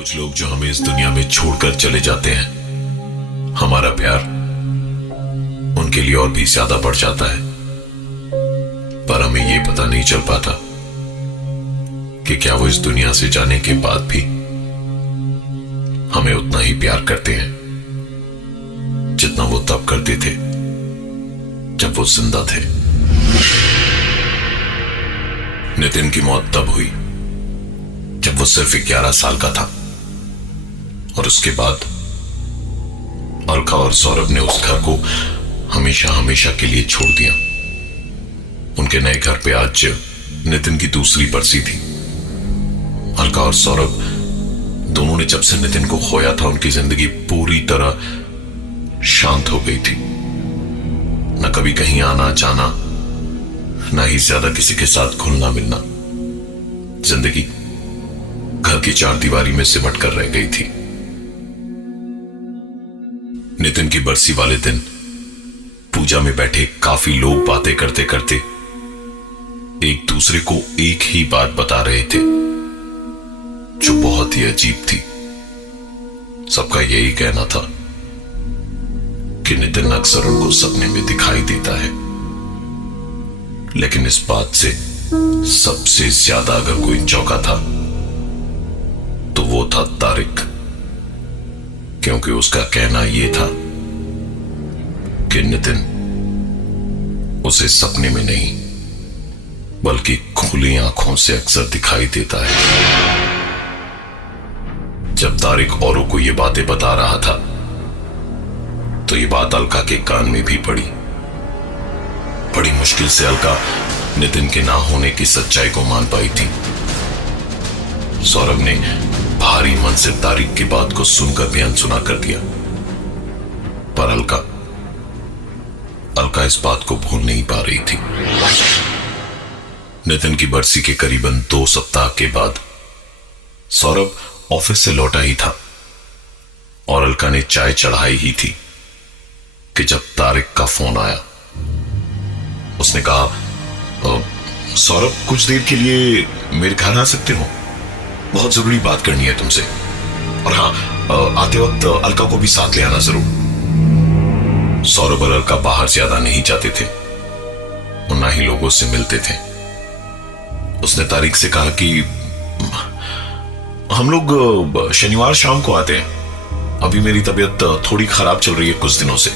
कुछ लोग जो हमें इस दुनिया में छोड़कर चले जाते हैं, हमारा प्यार उनके लिए और भी ज्यादा बढ़ जाता है। पर हमें यह पता नहीं चल पाता कि क्या वो इस दुनिया से जाने के बाद भी हमें उतना ही प्यार करते हैं जितना वो तब करते थे जब वो जिंदा थे। नितिन की मौत तब हुई जब वो सिर्फ 11 साल का था और उसके बाद अलका और सौरभ ने उस घर को हमेशा हमेशा के लिए छोड़ दिया। उनके नए घर पे आज नितिन की दूसरी बरसी थी। अलका और सौरभ दोनों ने जब से नितिन को खोया था, उनकी जिंदगी पूरी तरह शांत हो गई थी। न कभी कहीं आना जाना, न ही ज्यादा किसी के साथ घुलना मिलना। जिंदगी घर की चार दीवारी में सिमट कर रह गई थी। नितिन की बरसी वाले दिन पूजा में बैठे काफी लोग बातें करते करते एक दूसरे को एक ही बात बता रहे थे जो बहुत ही अजीब थी। सबका यही कहना था कि नितिन अक्सर उनको सपने में दिखाई देता है, लेकिन इस बात से सबसे ज्यादा अगर कोई चौंका था तो वो था तारिक, क्योंकि उसका कहना यह था कि नितिन उसे सपने में नहीं बल्कि खुली आंखों से अक्सर दिखाई देता है। जब तारिक औरों को यह बातें बता रहा था तो यह बात अलका के कान में भी पड़ी। बड़ी मुश्किल से अलका नितिन के ना होने की सच्चाई को मान पाई थी। सौरभ ने भारी मन से तारिक की बात को सुनकर भी अनसुना कर दिया, पर अलका इस बात को भूल नहीं पा रही थी। नितिन की बरसी के करीबन 2 सप्ताह के बाद सौरभ ऑफिस से लौटा ही था और अलका ने चाय चढ़ाई ही थी कि जब तारिक का फोन आया। उसने कहा, सौरभ, कुछ देर के लिए मेरे घर आ सकते हो? बहुत जरूरी बात करनी है तुमसे। और हाँ, आते वक्त अलका को भी साथ ले आना जरूर। सौरभ और अलका बाहर ज्यादा नहीं जाते थे और ना ही लोगों से मिलते थे। उसने तारिक से कहा कि हम लोग शनिवार शाम को आते हैं, अभी मेरी तबीयत थोड़ी खराब चल रही है कुछ दिनों से।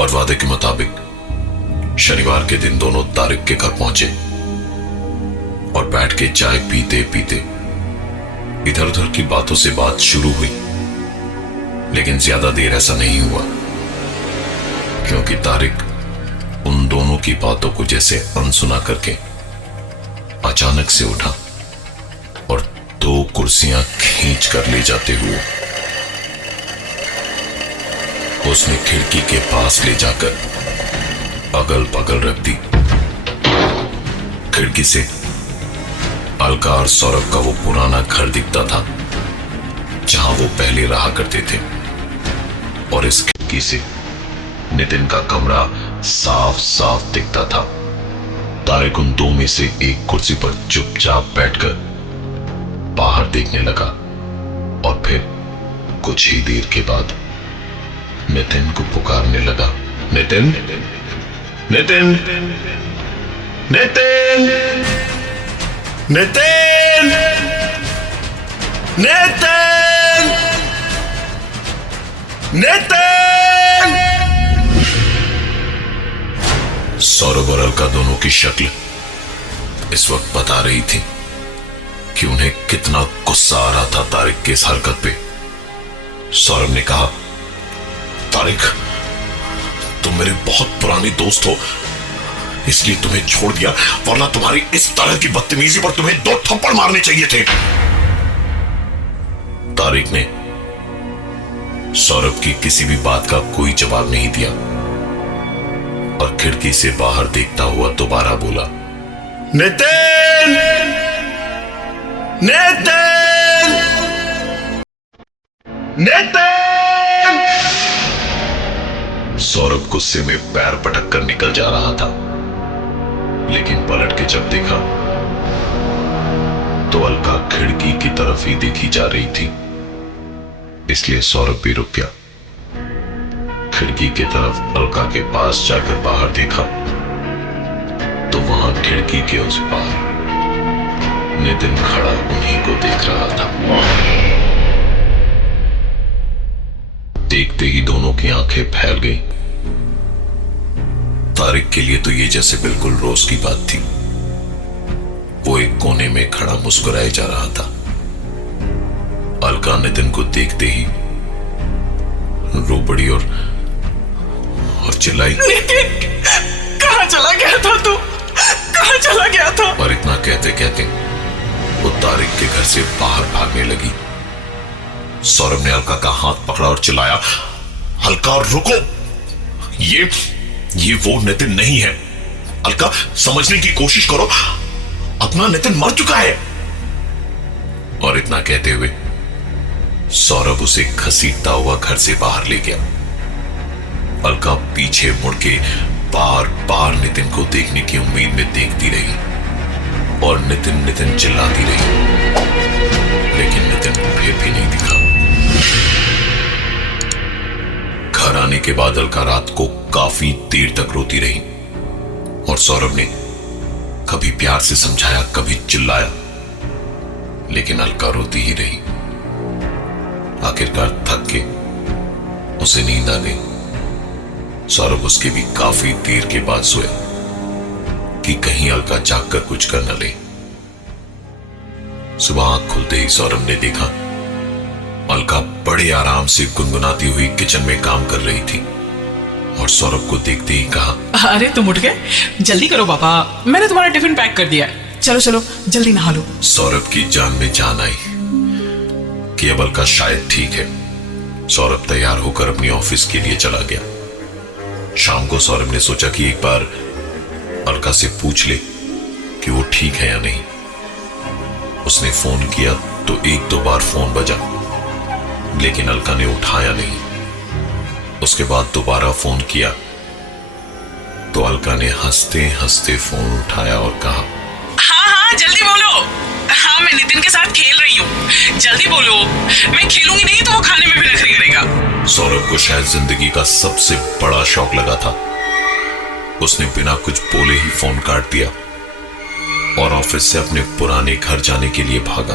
और वादे के मुताबिक शनिवार के दिन दोनों तारिक के घर पहुंचे और बैठ के चाय पीते पीते इधर उधर की बातों से बात शुरू हुई। लेकिन ज्यादा देर ऐसा नहीं हुआ, क्योंकि तारिक उन दोनों की बातों को जैसे अनसुना करके अचानक से उठा और 2 कुर्सियां खींच कर ले जाते हुए उसने खिड़की के पास ले जाकर अगल बगल रख दी। खिड़की से अलका और सौरभ का वो पुराना घर दिखता था जहां वो पहले रहा करते थे, और इस खिड़की से नितिन का कमरा साफ साफ दिखता था। तारिक उन 2 में से एक कुर्सी पर चुपचाप बैठकर बाहर देखने लगा और फिर कुछ ही देर के बाद नितिन को पुकारने लगा। नितिन, नितिन, नितिन, नितिन, नितिन, नितिन। सौरभ और अलका दोनों की शक्ल इस वक्त बता रही थी कि उन्हें कितना गुस्सा आ रहा था तारिक की इस हरकत पे। सौरभ ने कहा, तारिक, तुम मेरे बहुत पुराने दोस्त हो, इसलिए तुम्हें छोड़ दिया, वरना तुम्हारी इस तरह की बदतमीजी पर तुम्हें 2 थप्पड़ मारने चाहिए थे। तारिक ने सौरभ की किसी भी बात का कोई जवाब नहीं दिया और खिड़की से बाहर देखता हुआ दोबारा बोला, नितिन, नितिन, नितिन। सौरभ गुस्से में पैर पटक कर निकल जा रहा था, लेकिन पलट के जब देखा तो तो अलका खिड़की की तरफ ही देखी जा रही थी, इसलिए सौरभ भी रुक गया। खिड़की की तरफ अलका के पास जाकर बाहर देखा तो वहां खिड़की के उस पार नितिन खड़ा उन्हीं को देख रहा था। देखते ही दोनों की आंखें फैल गई। तारिक के लिए तो ये जैसे बिल्कुल रोज की बात थी। वो एक कोने में खड़ा मुस्कुराए जा रहा था। अलका नितिन को देखते ही रो पड़ी और चिल्लाई, नितिन, कहां चला गया था तू? कहां चला गया था? और इतना कहते कहते वो तारिक के घर से बाहर भागने लगी। सौरभ ने अलका का हाथ पकड़ा और चिल्लाया, अलका रुको, ये वो नितिन नहीं है। अलका समझने की कोशिश करो, अपना नितिन मर चुका है। और इतना कहते हुए सौरभ उसे घसीटता हुआ घर से बाहर ले गया। अलका पीछे मुड़ के बार बार नितिन को देखने की उम्मीद में देखती रही और नितिन नितिन चिल्लाती रही, लेकिन नितिन फिर भी नहीं दिखा। घर आने के बाद अलका रात को काफी देर तक रोती रही और सौरभ ने कभी प्यार से समझाया, कभी चिल्लाया, लेकिन अलका रोती ही रही। आखिरकार थक के उसे नींद आ गई। सौरभ उसके भी काफी देर के बाद सोया कि कहीं अलका जागकर कुछ कर न ले। सुबह आंख खुलते ही सौरभ ने देखा अलका बड़े आराम से गुनगुनाती हुई किचन में काम कर रही थी और सौरभ को देखते ही कहा, अरे तुम उठ गए, जल्दी करो पापा, मैंने तुम्हारा टिफिन पैक कर दिया है। चलो चलो जल्दी नहा लो। सौरभ की जान में जान आई कि अब अलका शायद ठीक है। सौरभ तैयार होकर अपनी ऑफिस के लिए चला गया। शाम को सौरभ ने सोचा कि एक बार अलका से पूछ ले कि वो ठीक है या नहीं। उसने फोन किया तो एक दो बार फोन बजा, लेकिन अलका ने उठाया नहीं। उसके बाद दोबारा फोन किया तो अलका ने हंसते हंसते फोन उठाया और कहा, हाँ जल्दी बोलो। हाँ मैं नितिन के साथ खेल रही हूँ, जल्दी बोलो। मैं खेलूंगी नहीं तो वो खाने में भी नखरे करेगा। सौरभ को शायद जिंदगी का सबसे बड़ा शौक लगा था। उसने बिना कुछ बोले ही फोन काट दिया और ऑफिस से अपने पुराने घर जाने के लिए भागा।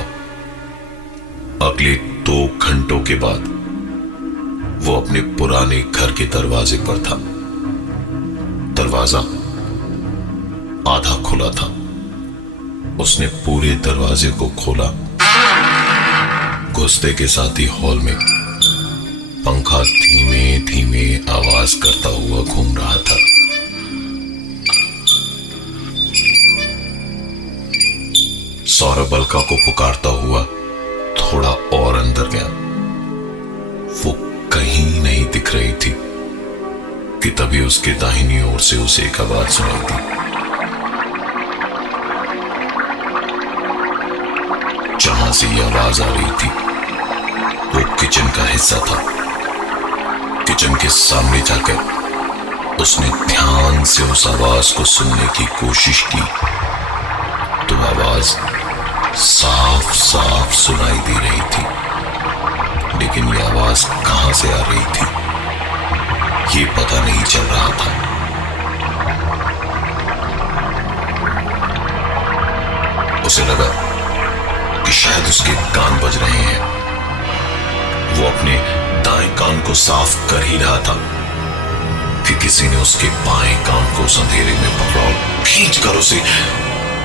अगले 2 घंटों के बाद वो अपने पुराने घर के दरवाजे पर था। दरवाजा आधा खुला था। उसने पूरे दरवाजे को खोला। घुसते के साथ ही हॉल में पंखा धीमे धीमे आवाज करता हुआ घूम रहा था। सौरभ अलका को पुकारता हुआ थोड़ा और अंदर गया। वो कहीं नहीं दिख रही थी कि तभी उसके दाहिनी ओर से उसे एक आवाज सुनाई दी। जहां से ये आवाज आ रही थी वो किचन का हिस्सा था। किचन के सामने जाकर उसने ध्यान से उस आवाज को सुनने की कोशिश की तो आवाज साफ साफ सुनाई दे रही थी, लेकिन ये आवाज कहां से आ रही थी ये पता नहीं चल रहा था। उसे लगा कि शायद उसके कान बज रहे हैं। वो अपने दाएं कान को साफ कर ही रहा था कि किसी ने उसके बाएं कान को उस अंधेरे में पकड़ा और खींच कर उसे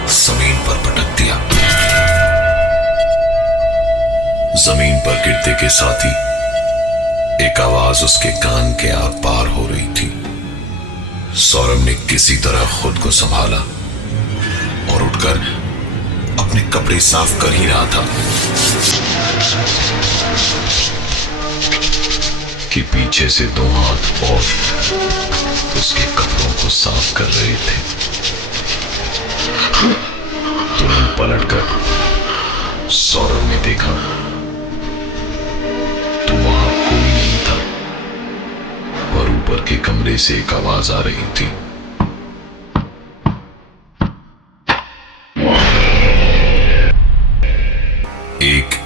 जमीन पर पटक दिया। जमीन पर गिरते के साथ ही एक आवाज उसके कान के आर पार हो रही थी। सौरभ ने किसी तरह खुद को संभाला और उठकर अपने कपड़े साफ कर ही रहा था कि पीछे से 2 हाथ और उसके कपड़ों को साफ कर रहे थे। तुरंत पलटकर सौरभ ने देखा तो वहां कोई नहीं था और ऊपर के कमरे से एक आवाज आ रही थी,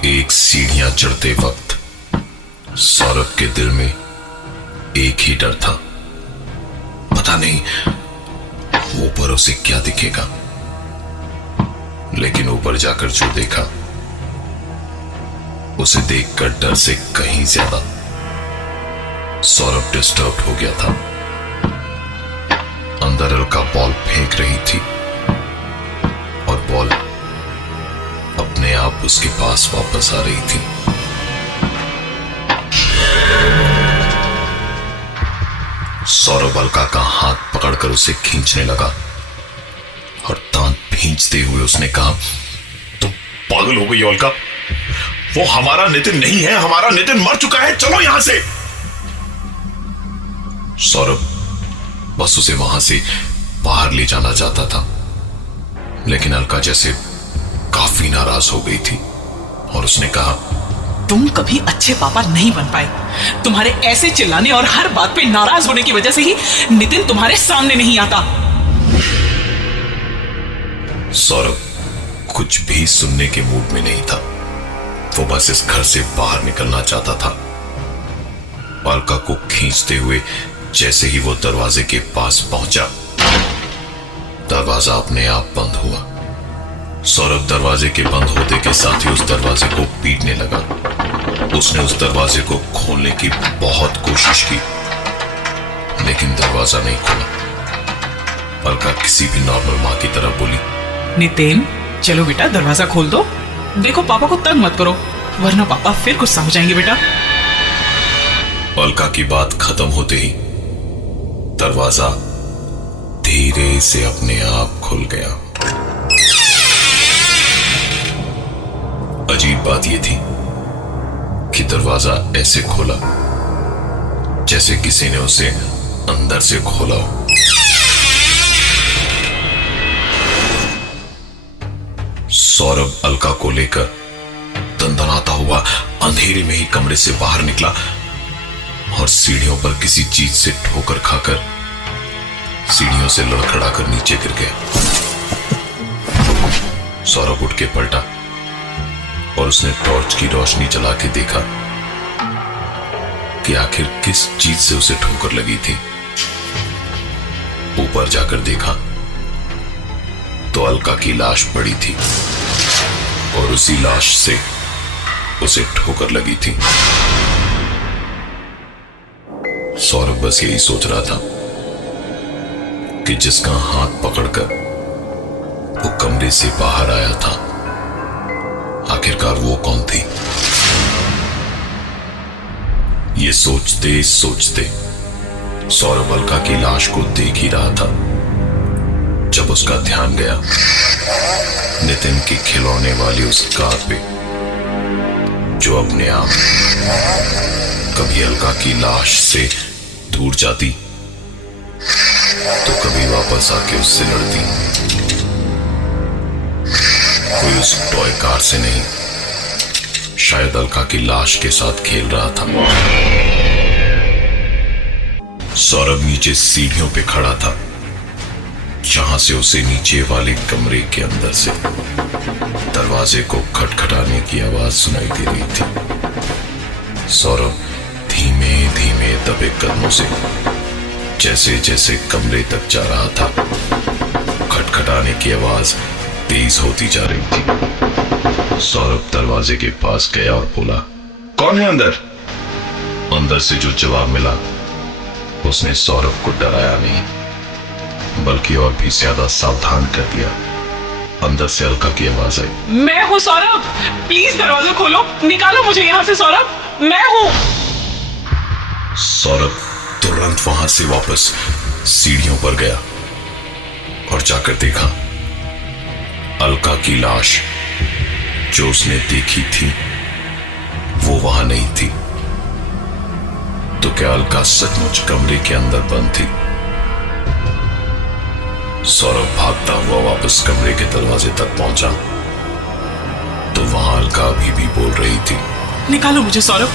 एक सीढ़ियां चढ़ते वक्त सौरभ के दिल में एक ही डर था। पता नहीं ऊपर उसे क्या दिखेगा, लेकिन ऊपर जाकर जो देखा उसे देखकर डर से कहीं ज्यादा सौरभ डिस्टर्ब हो गया था। अंदर अलका बॉल फेंक रही थी और बॉल अपने आप उसके पास वापस आ रही थी। सौरभ अलका का हाथ पकड़कर उसे खींचने लगा और दांत भींचते हुए उसने कहा, तुम पागल हो गई हो अलका, वो हमारा नितिन नहीं है, हमारा नितिन मर चुका है, चलो यहां से। सौरभ बस उसे वहां से बाहर ले जाना चाहता था, लेकिन अलका जैसे काफी नाराज हो गई थी और उसने कहा, तुम कभी अच्छे पापा नहीं बन पाए। तुम्हारे ऐसे चिल्लाने और हर बात पे नाराज होने की वजह से ही नितिन तुम्हारे सामने नहीं आता। सौरभ कुछ भी सुनने के मूड में नहीं था। वो बस इस घर से बाहर निकलना चाहता था। अलका को खींचते हुए जैसे ही वो दरवाजे के पास पहुंचा, दरवाजा अपने आप बंद हुआ। सौरभ दरवाजे के बंद होते के साथ ही उस दरवाजे को पीटने लगा। उसने उस दरवाजे को खोलने की बहुत कोशिश की, लेकिन दरवाजा नहीं खुला। अलका किसी भी नॉर्मल मां की तरह बोली, नितिन चलो बेटा दरवाजा खोल दो। देखो पापा को तंग मत करो, वरना पापा फिर गुस्सा हो जाएंगे बेटा। अलका की बात खत्म होते ही दरवाजा धीरे से अपने आप खुल गया। अजीब बात यह थी कि दरवाजा ऐसे खोला जैसे किसी ने उसे अंदर से खोला हो। सौरभ अलका को लेकर दंदनाता हुआ अंधेरे में ही कमरे से बाहर निकला और सीढ़ियों पर किसी चीज से ठोकर खाकर सीढ़ियों से लड़खड़ाकर नीचे गिर गया। सौरभ उठ के पलटा और उसने टॉर्च की रोशनी जला के देखा कि आखिर किस चीज से उसे ठोकर लगी थी। ऊपर जाकर देखा तो अलका की लाश पड़ी थी और उसी लाश से उसे ठोकर लगी थी। सौरभ बस यही सोच रहा था कि जिसका हाथ पकड़कर वो कमरे से बाहर आया था, आखिरकार वो कौन थी। ये सोचते सोचते सौरभ अलका की लाश को देख ही रहा था जब उसका ध्यान गया नितिन की खिलौने वाली उस कार पे, जो अपने आप कभी अलका की लाश से दूर जाती तो कभी वापस आके उससे लड़ती। कोई उस टॉय कार से नहीं, शायद अलका की लाश के साथ खेल रहा था। सौरभ नीचे सीढ़ियों पे खड़ा था, जहां से उसे नीचे वाले कमरे के अंदर से दरवाजे को खटखटाने की आवाज सुनाई दे रही थी। सौरभ धीमे धीमे दबे कदमों से जैसे जैसे कमरे तक जा रहा था, खटखटाने की आवाज तेज होती जा रही थी। सौरभ दरवाजे के पास गया और बोला, कौन है अंदर? अंदर से जो जवाब मिला उसने सौरभ को डराया नहीं, बल्कि और भी ज्यादा सावधान कर दिया। अंदर से अलका की आवाज आई, मैं हूँ सौरभ, प्लीज दरवाजा खोलो, निकालो मुझे यहाँ से सौरभ, मैं हूँ। सौरभ तुरंत वहां से वापस सीढ़ियों पर गया और जाकर देखा अलका की लाश जो उसने देखी थी वो वहां नहीं थी। तो क्या अलका सचमुच कमरे के अंदर बंद थी? सौरभ भागता हुआ वापस कमरे के दरवाजे तक पहुंचा तो वहां अलका अभी भी बोल रही थी, निकालो मुझे सौरभ,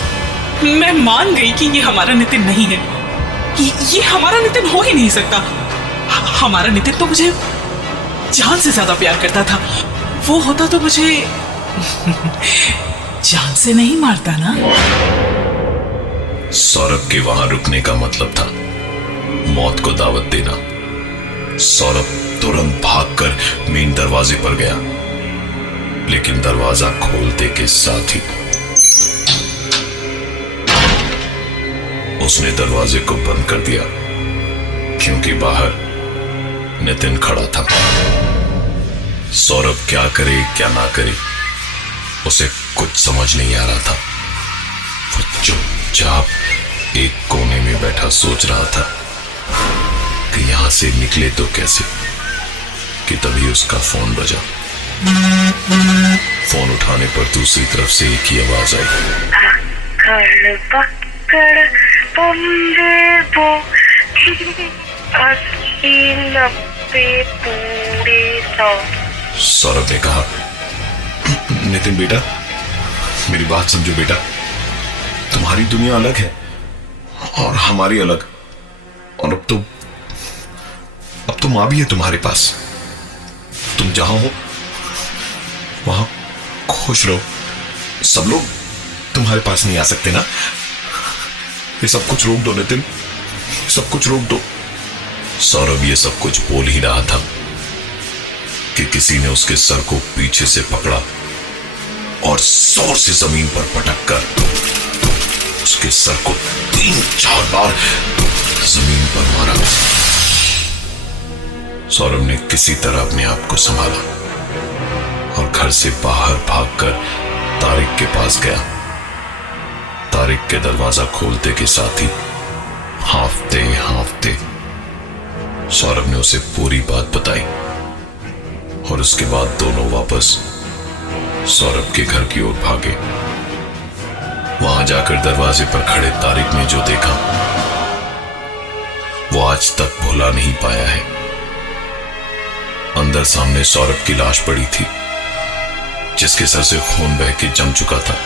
मैं मान गई कि ये हमारा नितिन नहीं है। ये हमारा नितिन हो ही नहीं सकता। हमारा नितिन तो मुझे जान से ज्यादा प्यार करता था। वो होता तो मुझे जान से नहीं मारता ना? सौरभ के वहां रुकने का मतलब था मौत को दावत देना। सौरभ तुरंत भागकर मेन दरवाजे पर गया, लेकिन दरवाजा खोलते के साथ ही उसने दरवाजे को बंद कर दिया, क्योंकि बाहर नितिन खड़ा था। सौरभ क्या करे क्या ना करे, उसे कुछ समझ नहीं आ रहा था। वो चुपचाप एक कोने में बैठा सोच रहा था कि यहां से निकले तो कैसे, कि तभी उसका फोन बजा। फोन उठाने पर दूसरी तरफ से एक ही आवाज आई। सौरभ ने कहा, नितिन बेटा, मेरी बात समझो बेटा, तुम्हारी दुनिया अलग है और हमारी अलग, और अब तो मां भी है तुम्हारे पास। तुम जहां हो वहां खुश रहो। सब लोग तुम्हारे पास नहीं आ सकते ना। ये सब कुछ रोक दो नितिन, सब कुछ रोक दो। सौरभ ये सब कुछ बोल ही रहा था कि किसी ने उसके सर को पीछे से पकड़ा और जोर से जमीन पर पटक कर उसके सर को 3-4 बार जमीन पर मारा। सौरभ ने किसी तरह अपने आप को संभाला और घर से बाहर भागकर तारिक के पास गया। तारिक के दरवाजा खोलते के साथ ही हांफते सौरभ ने उसे पूरी बात बताई, और उसके बाद दोनों वापस सौरभ के घर की ओर भागे। वहां जाकर दरवाजे पर खड़े तारिक ने जो देखा वो आज तक भुला नहीं पाया है। अंदर सामने सौरभ की लाश पड़ी थी, जिसके सर से खून बह के जम चुका था।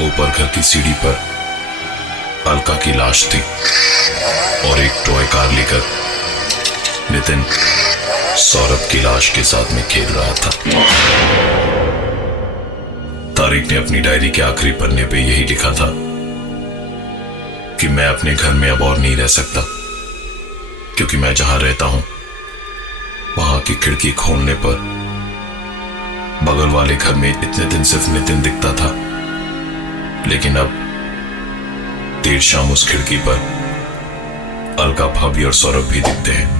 ऊपर घर की सीढ़ी पर अलका की लाश थी, और एक टॉय कार लेकर नितिन सौरभ की लाश के साथ में खेल रहा था। तारिक ने अपनी डायरी के आखिरी पन्ने पे यही लिखा था कि मैं अपने घर में अब और नहीं रह सकता, क्योंकि मैं जहां रहता हूं वहां की खिड़की खोलने पर बगल वाले घर में इतने दिन सिर्फ नितिन दिखता था, लेकिन अब देर शाम उस खिड़की पर अलका भाभी और सौरभ भी दिखते हैं।